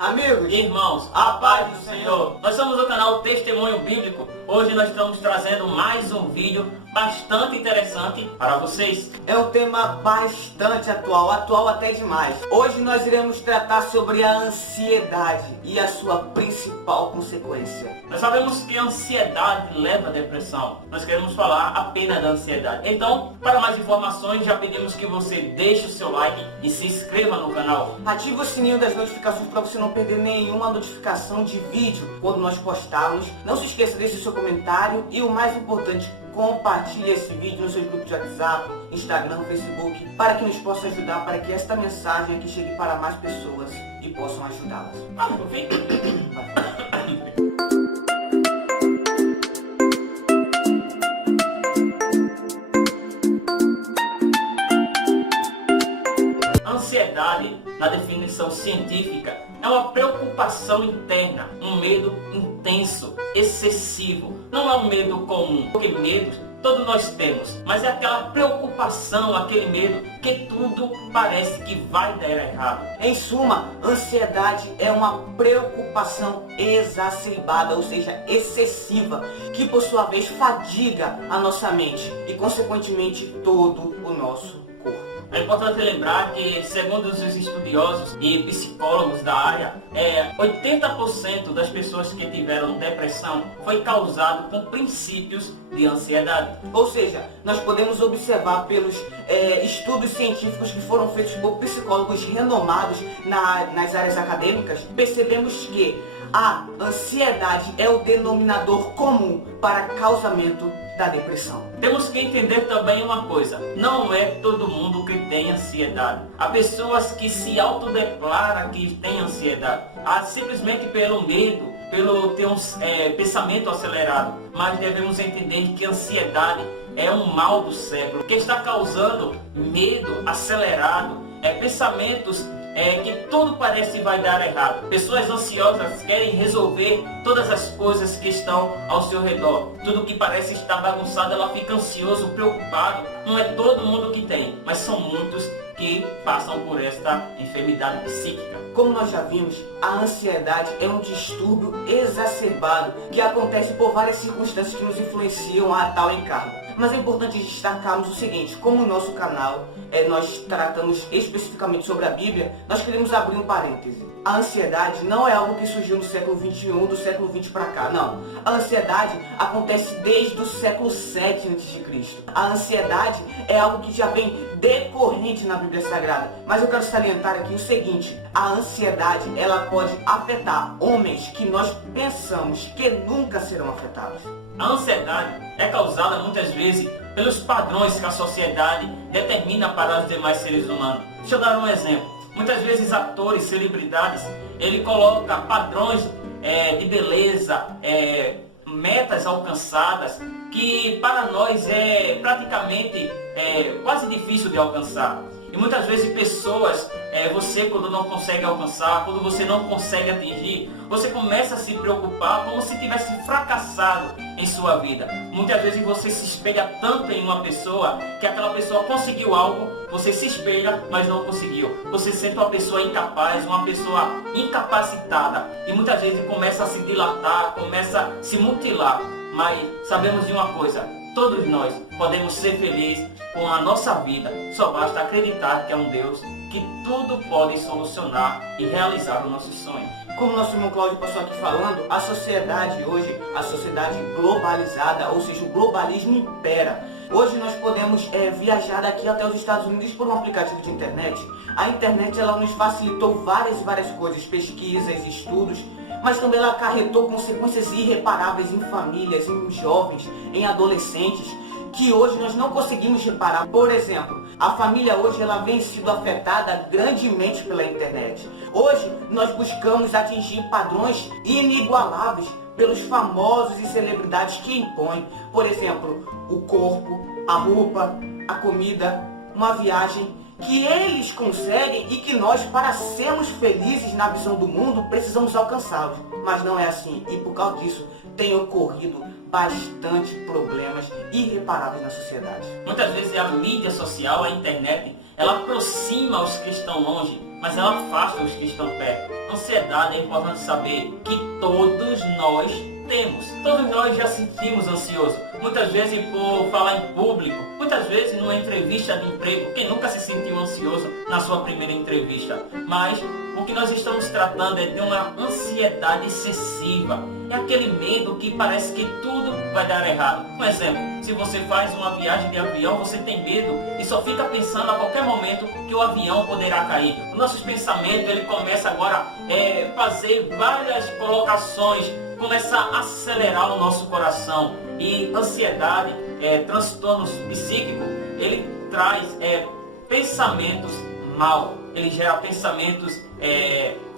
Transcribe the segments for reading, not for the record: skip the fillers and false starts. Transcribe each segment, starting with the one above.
Amigos, Irmãos, a paz do Senhor. Nós somos o canal Testemunho Bíblico. Hoje nós estamos trazendo mais um vídeo bastante interessante para vocês. é um tema bastante atual até demais. Hoje nós iremos tratar sobre a ansiedade e a sua principal consequência. Nós sabemos que a ansiedade leva à depressão. Nós queremos falar apenas da ansiedade. Então, para mais informações, já pedimos que você deixe o seu like e se inscreva no canal. Ative o sininho das notificações para você não perder nenhuma notificação de vídeo quando nós postarmos. Não se esqueça de deixar o seu comentário e o mais importante, compartilhe esse vídeo nos seus grupos de WhatsApp, Instagram, Facebook, para que nos possa ajudar, para que esta mensagem aqui chegue para mais pessoas e possam ajudá-las. Vamos pro vídeo? Ansiedade, na definição científica, é uma preocupação interna, um medo intenso, excessivo. Não é um medo comum, porque medo todos nós temos, mas é aquela preocupação, aquele medo que tudo parece que vai dar errado. Em suma, ansiedade é uma preocupação exacerbada, ou seja, excessiva, que por sua vez fadiga a nossa mente e consequentemente todo o nosso corpo. É importante lembrar que, segundo os estudiosos e psicólogos da área, 80% das pessoas que tiveram depressão foi causado com princípios de ansiedade. Ou seja, nós podemos observar pelos estudos científicos que foram feitos por psicólogos renomados nas áreas acadêmicas, percebemos que a ansiedade é o denominador comum para causamento da depressão. Temos que entender também uma coisa, não é todo mundo que tem ansiedade. Há pessoas que se autodeclaram que têm ansiedade, simplesmente pelo medo, pelo ter um pensamento acelerado. Mas devemos entender que a ansiedade é um mal do século, que está causando medo acelerado, pensamentos que tudo parece que vai dar errado. Pessoas ansiosas querem resolver todas as coisas que estão ao seu redor. Tudo que parece estar bagunçado, ela fica ansioso, preocupado. Não é todo mundo que tem, mas são muitos que passam por esta enfermidade psíquica. Como nós já vimos, a ansiedade é um distúrbio exacerbado que acontece por várias circunstâncias que nos influenciam a tal encargo. Mas é importante destacarmos o seguinte, como o nosso canal nós tratamos especificamente sobre a Bíblia, nós queremos abrir um parêntese. A ansiedade não é algo que surgiu no século XXI, do século XX para cá, não. A ansiedade acontece desde o século VII a.C. A ansiedade é algo que já vem decorrente na Bíblia Sagrada. Mas eu quero salientar aqui o seguinte, a ansiedade ela pode afetar homens que nós pensamos que nunca serão afetados. A ansiedade é causada muitas vezes pelos padrões que a sociedade determina para os demais seres humanos. Deixa eu dar um exemplo. Muitas vezes atores, celebridades, ele coloca padrões de beleza, metas alcançadas, que para nós é praticamente quase difícil de alcançar. E muitas vezes pessoas, você quando não consegue alcançar, quando você não consegue atingir, você começa a se preocupar como se tivesse fracassado em sua vida. Muitas vezes você se espelha tanto em uma pessoa, que aquela pessoa conseguiu algo, você se espelha, mas não conseguiu. Você sente uma pessoa incapaz, uma pessoa incapacitada. E muitas vezes começa a se dilatar, começa a se mutilar. Mas sabemos de uma coisa, todos nós podemos ser felizes com a nossa vida. Só basta acreditar que é um Deus que tudo pode solucionar e realizar os nossos sonhos. Como nosso irmão Cláudio passou aqui falando, a sociedade hoje, a sociedade globalizada, ou seja, o globalismo impera. Hoje nós podemos viajar daqui até os Estados Unidos por um aplicativo de internet. A internet ela nos facilitou várias coisas, pesquisas, estudos, mas também ela acarretou consequências irreparáveis em famílias, em jovens, em adolescentes, que hoje nós não conseguimos reparar. Por exemplo, a família hoje ela vem sendo afetada grandemente pela internet. Hoje nós buscamos atingir padrões inigualáveis pelos famosos e celebridades que impõem, por exemplo, o corpo, a roupa, a comida, uma viagem, que eles conseguem e que nós, para sermos felizes na visão do mundo, precisamos alcançá-los. Mas não é assim, e por causa disso tem ocorrido bastante problemas irreparáveis na sociedade. Muitas vezes a mídia social, a internet, ela aproxima os que estão longe, mas ela afasta os que estão perto. Ansiedade é importante saber que todos nós temos. Todos nós já sentimos ansioso. Muitas vezes por falar em público, muitas vezes numa entrevista de emprego. Quem nunca se sentiu ansioso na sua primeira entrevista? Mas o que nós estamos tratando é de uma ansiedade excessiva. É aquele medo que parece que tudo vai dar errado. Um exemplo, se você faz uma viagem de avião, você tem medo e só fica pensando a qualquer momento que o avião poderá cair. O nosso pensamento, ele começa agora a fazer várias colocações, começa a acelerar o nosso coração. E ansiedade, transtornos psíquicos, ele traz pensamentos mal. Ele gera pensamentos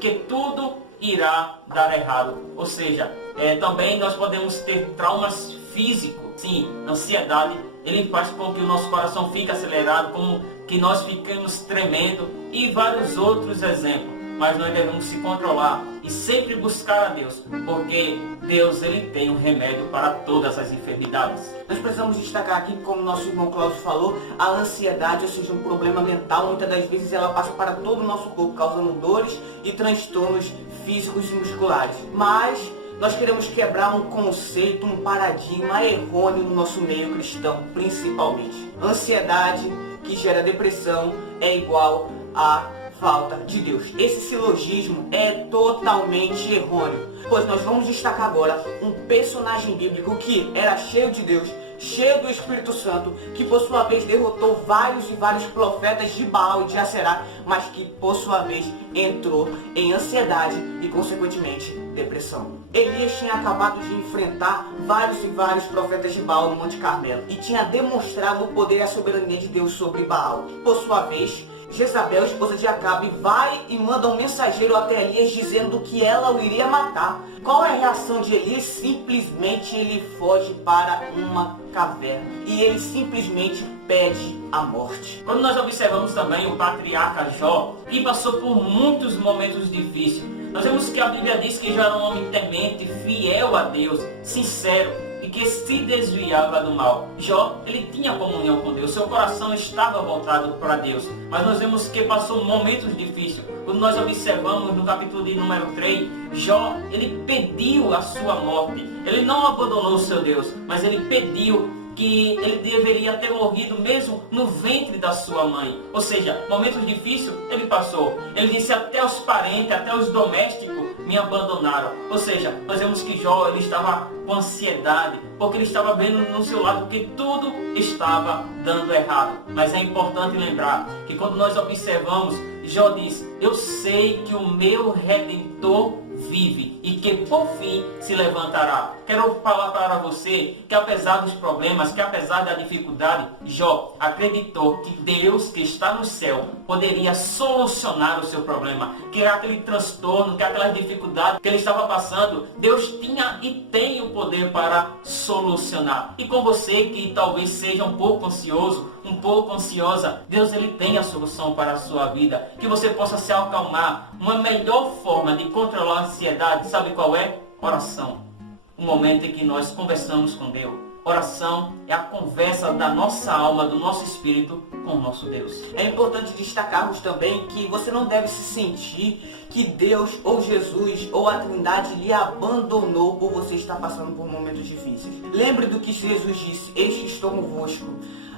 que tudo irá dar errado. Ou seja, também nós podemos ter traumas físicos. Sim, ansiedade, ele faz com que o nosso coração fique acelerado, como que nós ficamos tremendo e vários outros exemplos. Mas nós devemos se controlar e sempre buscar a Deus, porque Deus, ele tem um remédio para todas as enfermidades. Nós precisamos destacar aqui, como nosso irmão Cláudio falou, a ansiedade, ou seja, um problema mental. Muitas das vezes ela passa para todo o nosso corpo, causando dores e transtornos físicos e musculares. Mas nós queremos quebrar um conceito, um paradigma errôneo no nosso meio cristão, principalmente. Ansiedade que gera depressão é igual a falta de Deus. Esse silogismo é totalmente errôneo, pois nós vamos destacar agora um personagem bíblico que era cheio de Deus, cheio do Espírito Santo, que por sua vez derrotou vários e vários profetas de Baal e de Aserá, mas que por sua vez entrou em ansiedade e consequentemente depressão. Elias tinha acabado de enfrentar vários e vários profetas de Baal no Monte Carmelo e tinha demonstrado o poder e a soberania de Deus sobre Baal. Por sua vez, Jezabel, esposa de Acabe, vai e manda um mensageiro até Elias dizendo que ela o iria matar. Qual é a reação de Elias? Simplesmente ele foge para uma caverna e ele simplesmente pede a morte. Quando nós observamos também o patriarca Jó, que passou por muitos momentos difíceis, nós vemos que a Bíblia diz que Jó era um homem temente, fiel a Deus, sincero, e que se desviava do mal. Jó, ele tinha comunhão com Deus, seu coração estava voltado para Deus, mas nós vemos que passou momentos difíceis. Quando nós observamos no capítulo de número 3, Jó, ele pediu a sua morte. Ele não abandonou o seu Deus, mas ele pediu que ele deveria ter morrido mesmo no ventre da sua mãe. Ou seja, momentos difíceis ele passou. Ele disse: até os parentes, até os domésticos me abandonaram. Ou seja, nós vemos que Jó, ele estava com ansiedade, porque ele estava vendo no seu lado que tudo estava dando errado. Mas é importante lembrar que quando nós observamos, Jó diz: eu sei que o meu Redentor vive e que por fim se levantará. Quero falar para você que apesar dos problemas, que apesar da dificuldade, Jó acreditou que Deus, que está no céu, poderia solucionar o seu problema, que aquele transtorno, que aquela dificuldade que ele estava passando, Deus tinha e tem o poder para solucionar. E com você que talvez seja um pouco ansioso, um pouco ansiosa, Deus, ele tem a solução para a sua vida, que você possa se acalmar. Uma melhor forma de controlar a ansiedade, sabe qual é? Oração. O momento em que nós conversamos com Deus. Oração é a conversa da nossa alma, do nosso espírito com o nosso Deus. É importante destacarmos também que você não deve se sentir que Deus ou Jesus ou a Trindade lhe abandonou por você estar passando por momentos difíceis. Lembre do que Jesus disse: eis que estou convosco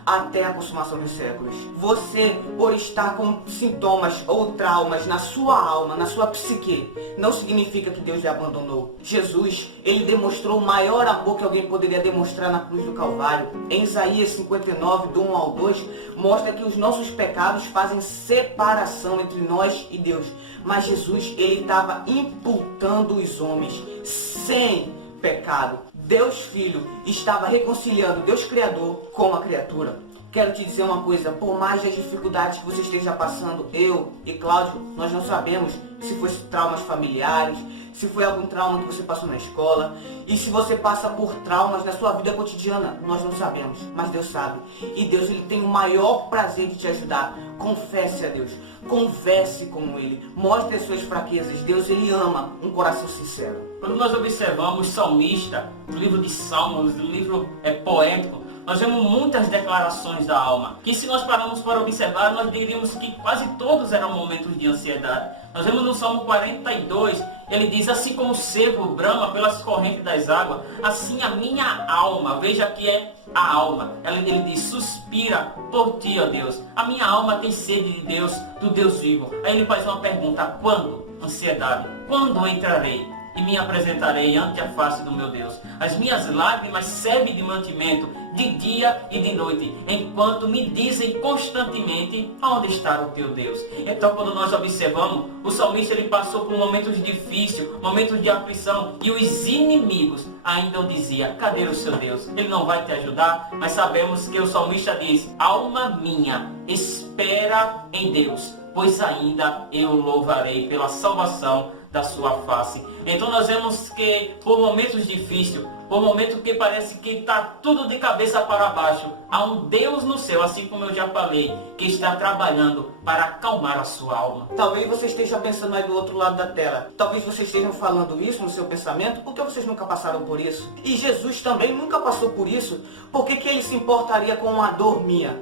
até a consumação dos séculos. Você, por estar com sintomas ou traumas na sua alma, na sua psique, não significa que Deus lhe abandonou. Jesus, ele demonstrou o maior amor que alguém poderia demonstrar na cruz do Calvário. Em Isaías 59, do 1 ao 2, mostra que os nossos pecados fazem separação entre nós e Deus. Mas Jesus, ele estava imputando os homens sem pecado. Deus Filho estava reconciliando Deus Criador com a criatura. Quero te dizer uma coisa: por mais das dificuldades que você esteja passando, eu e Cláudio, nós não sabemos se foi traumas familiares, se foi algum trauma que você passou na escola, e se você passa por traumas na sua vida cotidiana, nós não sabemos, mas Deus sabe. E Deus, ele tem o maior prazer de te ajudar. Confesse a Deus, converse com Ele, mostre as suas fraquezas. Deus, ele ama um coração sincero. Quando nós observamos o salmista, o livro de Salmos, o livro poético, nós vemos muitas declarações da alma, que se nós pararmos para observar, nós diríamos que quase todos eram momentos de ansiedade. Nós vemos no Salmo 42, ele diz: assim como o cervo brama pelas correntes das águas, assim a minha alma, veja que é a alma, ele diz: suspira por ti, ó Deus. A minha alma tem sede de Deus, do Deus vivo. Aí ele faz uma pergunta: quando? Ansiedade. Quando entrarei e me apresentarei ante a face do meu Deus? As minhas lágrimas servem de mantimento de dia e de noite, enquanto me dizem constantemente: onde está o teu Deus? Então, quando nós observamos, o salmista ele passou por momentos difíceis, momentos de aflição, e os inimigos ainda o diziam: cadê o seu Deus? Ele não vai te ajudar. Mas sabemos que o salmista diz: alma minha, espera em Deus, pois ainda eu louvarei pela salvação da sua face. Então nós vemos que por momentos difíceis, por momentos que parece que está tudo de cabeça para baixo, há um Deus no céu, assim como eu já falei, que está trabalhando para acalmar a sua alma. Talvez você esteja pensando aí do outro lado da tela. Talvez vocês estejam falando isso no seu pensamento, porque vocês nunca passaram por isso. E Jesus também nunca passou por isso. Por que ele se importaria com uma dor minha?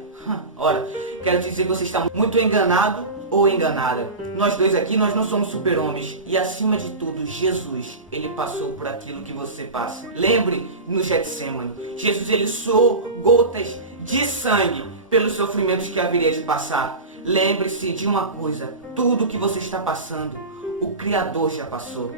Ora, quero dizer que você está muito enganado ou enganada. Nós dois aqui, nós não somos super-homens. E acima de tudo, Jesus, ele passou por aquilo que você passa. Lembre no Getsemane, Jesus, ele suou gotas de sangue pelos sofrimentos que haveria de passar. Lembre-se de uma coisa: tudo que você está passando, o Criador já passou.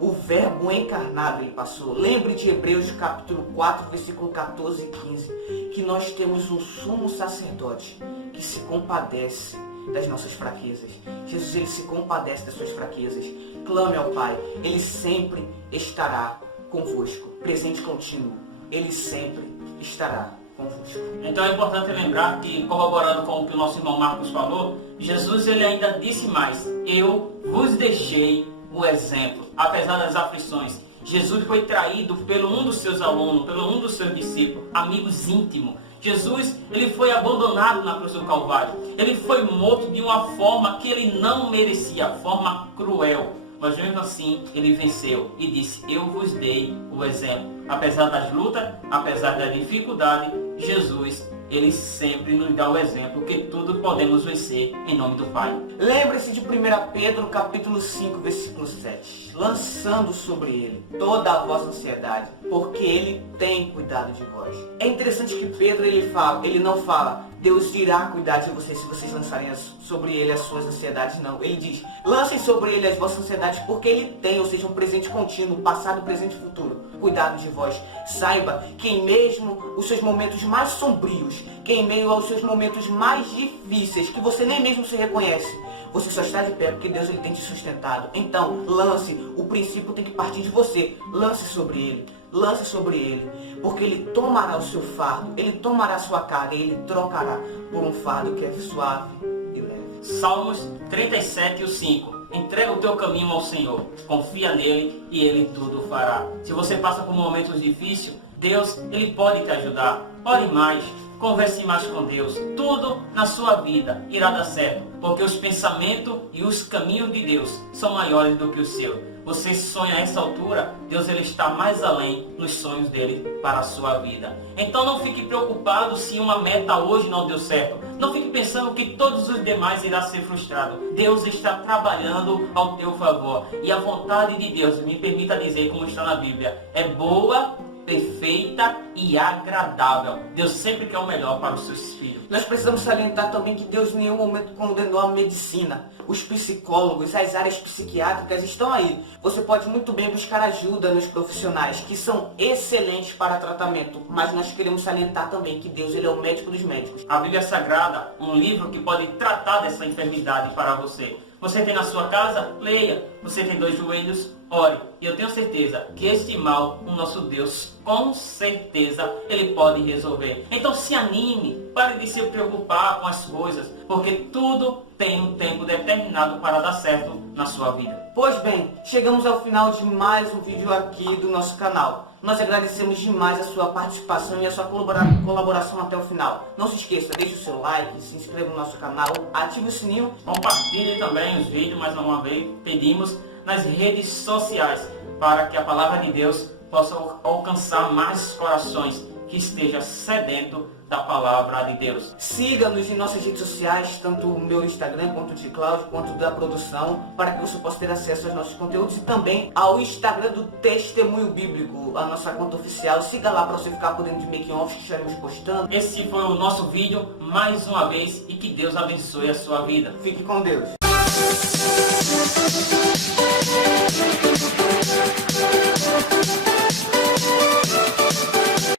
O Verbo encarnado ele passou. Lembre de Hebreus capítulo 4, versículo 14 e 15, que nós temos um sumo sacerdote que se compadece das nossas fraquezas. Jesus, ele se compadece das suas fraquezas. Clame ao Pai, ele sempre estará convosco. Presente contínuo, ele sempre estará convosco. Então é importante lembrar que, corroborando com o que o nosso irmão Marcos falou, Jesus ele ainda disse mais: eu vos deixei o exemplo. Apesar das aflições, Jesus foi traído pelo um dos seus alunos, pelo um dos seus discípulos, amigos íntimos. Jesus, ele foi abandonado na cruz do Calvário. Ele foi morto de uma forma que ele não merecia, forma cruel. Mas mesmo assim, ele venceu e disse: eu vos dei o exemplo. Apesar das lutas, apesar da dificuldade, Jesus, ele sempre nos dá o exemplo que tudo podemos vencer em nome do Pai. Lembre-se de 1 Pedro capítulo 5, versículo 7. Lançando sobre ele toda a vossa ansiedade, porque ele tem cuidado de vós. É interessante que Pedro ele não fala: Deus irá cuidar de vocês se vocês lançarem sobre ele as suas ansiedades. Não, ele diz: lancem sobre ele as vossas ansiedades, porque ele tem, ou seja, um presente contínuo, passado, presente e futuro, cuidado de vós. Saiba que em mesmo os seus momentos mais sombrios, que em meio aos seus momentos mais difíceis, que você nem mesmo se reconhece, você só está de pé porque Deus ele tem te sustentado. Então, lance. O princípio tem que partir de você. Lance sobre ele. Lance sobre ele. Porque ele tomará o seu fardo. Ele tomará a sua carga. E ele trocará por um fardo que é suave e leve. Salmos 37 e 5. Entrega o teu caminho ao Senhor. Confia nele e ele tudo fará. Se você passa por momentos difíceis, Deus ele pode te ajudar. Ore mais. Converse mais com Deus. Tudo na sua vida irá dar certo, porque os pensamentos e os caminhos de Deus são maiores do que os seus. Você sonha a essa altura, Deus ele está mais além nos sonhos dele para a sua vida. Então não fique preocupado se uma meta hoje não deu certo. Não fique pensando que todos os demais irá ser frustrado. Deus está trabalhando ao teu favor. E a vontade de Deus, me permita dizer como está na Bíblia, é boa, perfeita e agradável. Deus sempre quer o melhor para os seus filhos. Nós precisamos salientar também que Deus em nenhum momento condenou a medicina. Os psicólogos, as áreas psiquiátricas estão aí. Você pode muito bem buscar ajuda nos profissionais, que são excelentes para tratamento. Mas nós queremos salientar também que Deus ele é o médico dos médicos. A Bíblia Sagrada, um livro que pode tratar dessa enfermidade para você. Você tem na sua casa? Leia. Você tem 2 joelhos? Ore. E eu tenho certeza que este mal, o nosso Deus, com certeza, ele pode resolver. Então se anime. Pare de se preocupar com as coisas. Porque tudo tem um tempo determinado para dar certo na sua vida. Pois bem, chegamos ao final de mais um vídeo aqui do nosso canal. Nós agradecemos demais a sua participação e a sua colaboração até o final. Não se esqueça, deixe o seu like, se inscreva no nosso canal, ative o sininho. Compartilhe também os vídeos, mais uma vez, pedimos, nas redes sociais, para que a palavra de Deus possa alcançar mais corações. que esteja sedento da palavra de Deus. Siga-nos em nossas redes sociais, tanto o meu Instagram, quanto o de Cláudio, quanto da produção, para que você possa ter acesso aos nossos conteúdos e também ao Instagram do Testemunho Bíblico, a nossa conta oficial. Siga lá para você ficar por dentro de making-offs que estaremos postando. Esse foi o nosso vídeo, mais uma vez, e que Deus abençoe a sua vida. Fique com Deus.